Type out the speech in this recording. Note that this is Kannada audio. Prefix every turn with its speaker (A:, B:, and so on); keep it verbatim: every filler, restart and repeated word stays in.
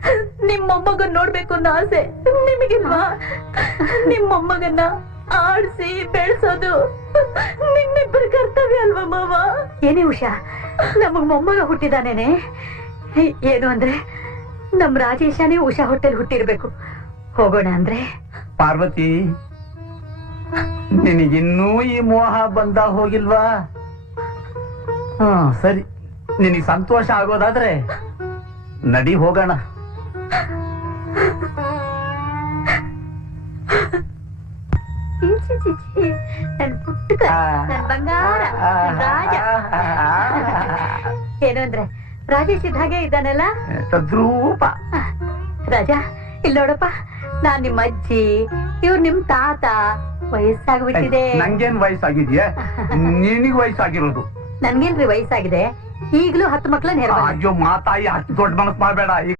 A: ನಿಮ್ ಮೊಮ್ಮಗನ್ ನೋಡ್ಬೇಕು ಅನ್ನೋ ಆಸೆ ನಿಮಗಿಲ್ವಾ? ನಿಮ್ ಮೊಮ್ಮಗನ್ನ ಆಡ್ಸಿ ಬೆಳ್ಸೋದು ನಿಮ್ಮಿಬ್ಬರ ಕರ್ತವ್ಯ ಅಲ್ವಾ ಮಾವ? ಏನೇ ಉಷಾ, ನಮಗ್ ಮೊಮ್ಮಗ ಹುಟ್ಟಿದಾನೇನೆ. ಏನು ಅಂದ್ರೆ ನಮ್ ರಾಜೇಶನೇ ಉಷಾ ಹೊಟ್ಟೆಲ್ ಹುಟ್ಟಿರ್ಬೇಕು. ಹೋಗೋಣ ಅಂದ್ರೆ?
B: ಪಾರ್ವತಿ, ನಿನಗಿನ್ನೂ ಈ ಮೋಹ ಬಂದ ಹೋಗಿಲ್ವಾ? ಹಾ ಸರಿ, ನಿನಗೆ ಸಂತೋಷ ಆಗೋದಾದ್ರೆ ನಡಿ ಹೋಗೋಣ.
A: ನನ್ ಪುಟ್ಟ ನನ್ ಬಂಗಾರ ರಾಜ. ಏನು ಅಂದ್ರೆ ರಾಜೇಶ್ ಇದ್ದ ಹಾಗೆ ಇದ್ದಾನಲ್ಲ
B: ತದ್ರೂಪ.
A: ರಾಜ, ಇಲ್ಲಿ ನೋಡಪ್ಪ, ನಾನ್ ನಿಮ್ಮ ಅಜ್ಜಿ, ಇವ್ರು ನಿಮ್ ತಾತ. ವಯಸ್ಸಾಗ್ಬಿಟ್ಟಿದೆ.
B: ನಂಗೇನ್ ವಯಸ್ಸಾಗಿದ್ಯಾ? ನಿನಗ್ ವಯಸ್ಸಾಗಿರೋದು.
A: ನನ್ಗೇನ್ರಿ ವಯಸ್ಸಾಗಿದೆ? ಈಗ್ಲೂ ಹತ್ತು ಮಕ್ಳನ್ನ ಹೆರ.
B: ಅಯ್ಯೋ ಮಾತಾಯಿ, ಹತ್ತು ದೊಡ್ಡ ಮನಸ್ ಮಾಡಬೇಡ.